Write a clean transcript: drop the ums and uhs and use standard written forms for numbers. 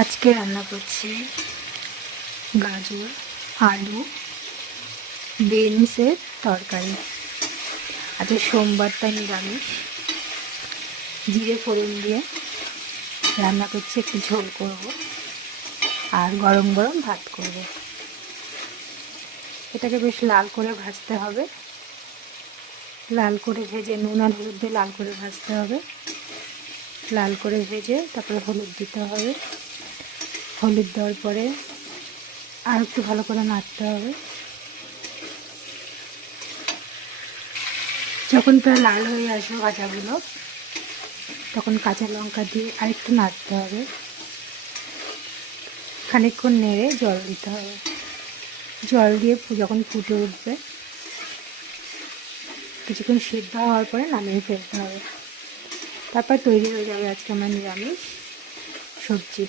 আজকে রান্না করছি গাজর, আলু, বিনসের তরকারি। আজকে সোমবারটা নিরামিষ। জিরে ফোড়ন দিয়ে রান্না করছি, একটু ঝোল করব আর গরম গরম ভাত করব। এটাকে বেশ লাল করে ভাজতে হবে, লাল করে ভেজে নুন আর হলুদ দিয়ে লাল করে ভাজতে হবে। লাল করে ভেজে তারপরে হলুদ দিতে হবে। হলুদ দেওয়ার পরে আর একটু ভালো করে নাড়তে হবে। যখন প্রায় লাল হয়ে আসবে ভাজাগুলো, তখন কাঁচা লঙ্কা দিয়ে আরেকটু নাড়তে হবে। খানিকক্ষণ নেড়ে জল দিতে হবে। জল দিয়ে যখন ফুটে উঠবে, কিছুক্ষণ সিদ্ধ হওয়ার পরে নামিয়ে ফেলতে হবে। তারপর তৈরি হয়ে যাবে আজকে আমার নিরামিষ সবজি।